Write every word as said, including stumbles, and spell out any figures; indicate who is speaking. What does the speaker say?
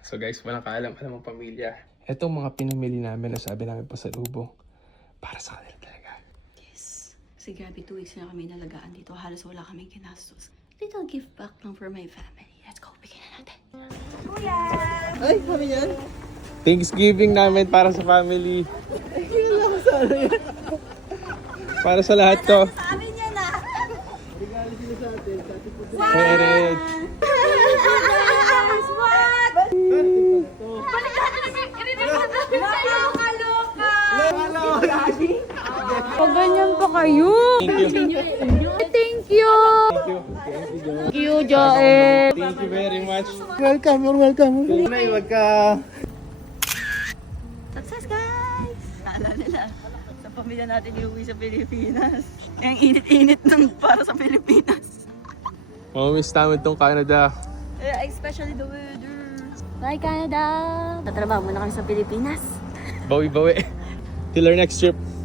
Speaker 1: So guys, walang kaalam-alam ang pamilya. Etong mga pinamili namin na sabi namin pasalubong, para sa kanila talaga.
Speaker 2: Yes. Kasi grabe, two weeks na kami nalagaan dito. Halos wala kaming ginastos. Little gift back lang for my family. Let's go, bigyan na natin. Kuya!
Speaker 3: Ay, kami yan?
Speaker 1: Thanksgiving namin para sa family. Para sa lahat to.
Speaker 2: Sa amin yan ah!
Speaker 3: Regalo sila sa atin.
Speaker 1: Hey, Ered.
Speaker 2: What?
Speaker 4: Pag ganyan pa kayo.
Speaker 1: Thank you.
Speaker 4: Thank you.
Speaker 1: Thank you.
Speaker 4: Thank you, Joel.
Speaker 1: Thank you very much.
Speaker 3: Welcome, you're welcome. Nay, wag ka.
Speaker 2: Success, guys! Naalala nila, sa pamilya natin iuwi sa Pilipinas. Ang init-init ng para sa Pilipinas.
Speaker 1: Mamamiss namin tong Canada.
Speaker 2: Eh, especially the weather. Bye, Canada! Tatrabaho muna kami sa Pilipinas.
Speaker 1: Bawi-bawi. Till our next trip.